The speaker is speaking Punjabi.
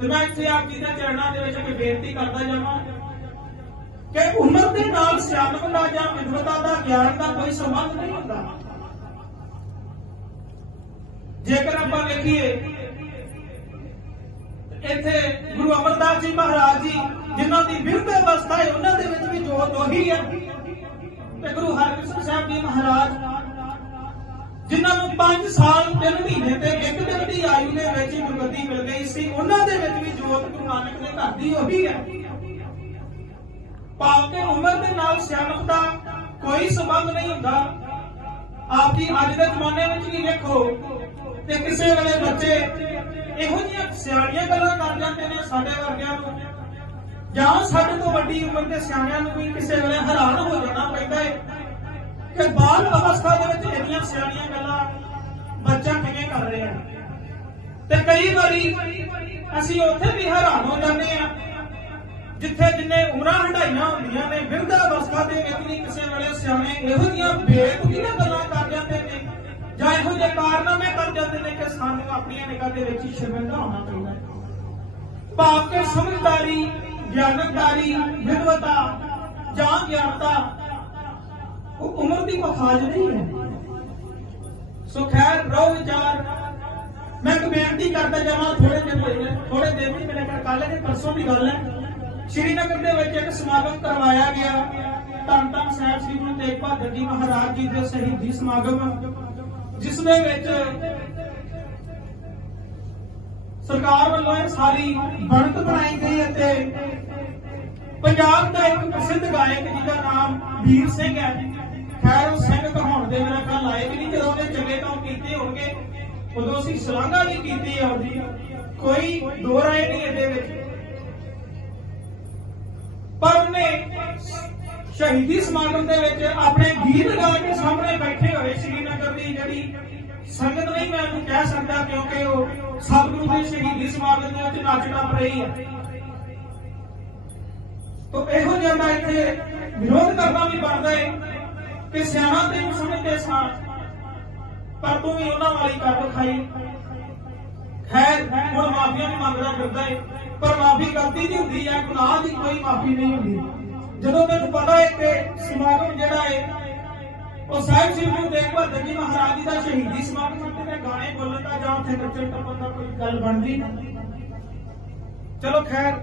ਤੇ ਮੈਂ ਇੱਥੇ ਆਪ ਜੀ ਦੇ ਚਰਨਾਂ ਦੇ ਵਿੱਚ ਇੱਕ ਬੇਨਤੀ ਕਰਦਾ ਜਾਵਾਂ ਕਿ ਉਮਰ ਦੇ ਨਾਲ ਸਿਆਣਪ ਦਾ ਜਾਂ ਵਿਦਵਤਾ ਦਾ ਗਿਆਨ ਦਾ ਕੋਈ ਸੰਬੰਧ ਨਹੀਂ ਹੁੰਦਾ। ਜੇਕਰ ਆਪਾਂ ਵੇਖੀਏ, ਇੱਥੇ ਗੁਰੂ ਅਮਰਦਾਸ ਜੀ ਮਹਾਰਾਜ ਜੀ, ਜਿਨ੍ਹਾਂ ਦੀ ਬਿਰਧ ਅਵਸਥਾ ਹੈ, ਉਹਨਾਂ ਦੇ ਵਿੱਚ ਵੀ ਜੋਤ ਉਹੀ ਹੈ ਤੇ ਗੁਰੂ ਹਰਕ੍ਰਿਸ਼ਨ ਸਾਹਿਬ ਜੀ ਮਹਾਰਾਜ, ਜਿਨ੍ਹਾਂ ਨੂੰ 5 ਸਾਲ 3 ਮਹੀਨੇ ਤੇ 1 ਦਿਨ ਦੀ ਆਯੂ ਦੇ ਵਿੱਚ ਹੀ ਗੁਰਗੱਦੀ ਮਿਲ ਗਈ ਸੀ ਉਹਨਾਂ ਦੇ ਵਿੱਚ ਵੀ ਜੋਤ ਗੁਰੂ ਨਾਨਕ ਦੇ ਘਰ ਦੀ ਉਹੀ ਹੈ। ਭਾਵ ਉਮਰ ਦੇ ਨਾਲ ਸਿਆਣਪ ਦਾ ਕੋਈ ਸੰਬੰਧ ਨਹੀਂ ਹੁੰਦਾ। ਆਪ ਜੀ ਅੱਜ ਦੇ ਜ਼ਮਾਨੇ ਵਿੱਚ ਵੀ ਵੇਖੋ ਤੇ ਕਿਸੇ ਵੇਲੇ ਬੱਚੇ ਇਹੋ ਜਿਹੀਆਂ ਸਿਆਣੀਆਂ ਗੱਲਾਂ ਕਰ ਜਾਂਦੇ ਨੇ ਸਾਡੇ ਵਰਗਿਆਂ ਨੂੰ। ਜਾਂ ਸਾਡੇ ਤੋਂ ਵੱਡੀ ਉਮਰ ਦੇ ਸਿਆਣਿਆਂ ਨੂੰ ਵੀ ਕਿਸੇ ਵੇਲੇ ਹੈਰਾਨ ਹੋ ਜਾਣਾ ਪੈਂਦਾ ਹੈ ਕਿ ਬਾਲ ਅਵਸਥਾ ਦੇ ਵਿੱਚ ਇੰਨੀਆਂ ਸਿਆਣੀਆਂ ਗੱਲਾਂ ਬੱਚਾ ਕਿਵੇਂ ਕਰ ਰਿਹਾ। ਤੇ ਕਈ ਵਾਰੀ ਅਸੀਂ ਉੱਥੇ ਵੀ ਹੈਰਾਨ ਹੋ ਜਾਂਦੇ ਆ ਜਿੱਥੇ ਜਿੰਨੇ ਉਮਰਾਂ ਹੰਡਾਈਆਂ ਹੁੰਦੀਆਂ ਨੇ ਬਿਰਧ ਅਵਸਥਾ ਦੇ ਵਿੱਚ ਵੀ ਕਿਸੇ ਵੇਲੇ ਸਿਆਣੇ ਇਹੋ ਜਿਹੀਆਂ ਬੇਤੁਕੀਆਂ ਗੱਲਾਂ ਕਰ ਜਾਂਦੇ ਨੇ, ਜਾਂ ਇਹੋ ਜਿਹੇ ਕਾਰਨਾਮੇ ਕਰ ਜਾਂਦੇ ਨੇ ਕਿ ਸਾਨੂੰ ਆਪਣੀਆਂ ਨਿਗਾਹ ਦੇ ਵਿੱਚ ਹੀ ਸ਼ਰਮਿੰਦਾ ਹੋਣਾ ਚਾਹੀਦਾ ਭਾਵ ਕਿ ਸਮਝਦਾਰੀ ਗਿਆਨਕਾਰੀ ਵਿਦਵਤਾ ਜਾਂ ਗਿਆਨਤਾ, ਉਹ ਉਮਰ ਦੀ ਮਖਾਜ ਨਹੀਂ ਹੈ। ਸੋ ਖੈਰ ਰੋ ਵਿਚਾਰ ਮੈਂ ਇੱਕ ਬੇਨਤੀ ਕਰਦਾ ਜਾਵਾਂ ਥੋੜੇ ਦਿਨ ਹੋਏ ਨੇ ਥੋੜੇ ਦਿਨ ਨਹੀਂ ਮੇਰੇ ਕੋਲ ਕੱਲ ਦੇ ਪਰਸੋਂ ਦੀ ਗੱਲ ਹੈ। ਸ਼੍ਰੀਨਗਰ ਦੇ ਵਿੱਚ ਇੱਕ ਸਮਾਗਮ ਕਰਵਾਇਆ ਗਿਆ। ਧੰਨ ਧੰਨ ਸਾਹਿਬ ਸ੍ਰੀ ਗੁਰੂ ਤੇਗ ਬਹਾਦਰ ਜੀ ਮਹਾਰਾਜ ਜੀ ਦੇ ਸ਼ਹੀਦੀ ਸਮਾਗਮ, ਜਿਸ ਦੇ ਵਿੱਚ ਸਰਕਾਰ ਵੱਲੋਂ ਇਹ ਸਾਰੀ ਬਣਤ ਬਣਾਈ ਗਈ ਅਤੇ ਪੰਜਾਬ ਦਾ ਇੱਕ ਪ੍ਰਸਿੱਧ ਗਾਇਕ, ਜਿਹਦਾ ਨਾਮ ਵੀਰ ਸਿੰਘ ਹੈ, ਖੈਰ ਉਹ ਸਿੰਘ ਕਹਾਉਣ ਦੇ ਮੇਰਾ ਖਿਆਲ ਆਏ ਵੀ ਨਹੀਂ, ਜਦੋਂ ਉਹਨੇ ਚੰਗੇ ਕੰਮ ਕੀਤੇ ਹੋਣਗੇ ਉਦੋਂ ਅਸੀਂ ਸ਼ਲਾਘਾ ਵੀ ਕੀਤੀ ਹੈ ਉਹਦੀ ਕੋਈ ਦੋ ਰਾਏ ਨਹੀਂ ਇਹਦੇ ਵਿੱਚ। ਪਰ ਉਹਨੇ ਸ਼ਹੀਦੀ ਸਮਾਗਮ ਦੇ ਵਿੱਚ ਆਪਣੇ ਗੀਤ ਗਾ ਕੇ ਸਾਹਮਣੇ ਬੈਠੇ ਹੋਏ ਸ਼੍ਰੀਨਗਰ ਦੀ ਜਿਹੜੀ ਸੰਗਤ ਨਹੀਂ ਮੈਂ ਉਹਨੂੰ ਕਹਿ ਸਕਦਾ ਕਿਉਂਕਿ ਉਹ ਸਤਿਗੁਰੂ ਦੇ ਸ਼ਹੀਦੀ ਸਮਾਗਮ ਦੇ ਵਿੱਚ ਨੱਚ ਟੱਪ ਰਹੀ ਹੈ। ਤੋ ਇਹੋ ਜਿਹਾ ਇੱਥੇ ਵਿਰੋਧ ਕਰਨਾ ਵੀ ਬਣਦਾ ਹੈ ਕਿ ਸਿਆਣਾ ਤੈਨੂੰ ਸਮਝਦੇ ਸਾਂ ਪਰ ਤੂੰ ਵੀ ਉਹਨਾਂ ਵਾਲੀ ਕਰ ਵਿਖਾਈ ਖੈਰ, ਹੁਣ ਮਾਫੀਆਂ ਵੀ ਮੰਗਦਾ ਫਿਰਦਾ ਹੈ ਪਰ ਮਾਫੀ ਗਲਤੀ ਦੀ ਹੁੰਦੀ ਹੈ ਗੁਨਾਹ ਦੀ ਕੋਈ ਮਾਫੀ ਨਹੀਂ ਹੁੰਦੀ। ਜਦੋਂ ਤੈਨੂੰ ਪਤਾ ਹੈ ਕਿ ਸਮਾਗਮ ਜਿਹੜਾ ਹੈ ਉਹ ਸਾਹਿਬ ਸ੍ਰੀ ਗੁਰੂ ਤੇਗ ਬਹਾਦਰ ਜੀ ਮਹਾਰਾਜ ਜੀ ਦਾ ਸ਼ਹੀਦੀ ਸਮਾਗਮ ਤੇ ਗਾਣੇ ਬੋਲਣ ਦਾ ਜਾਂ ਉੱਥੇ ਨੱਚਣ ਟੱਪਣ ਦਾ ਕੋਈ ਗੱਲ ਬਣਦੀ। ਚਲੋ ਖੈਰ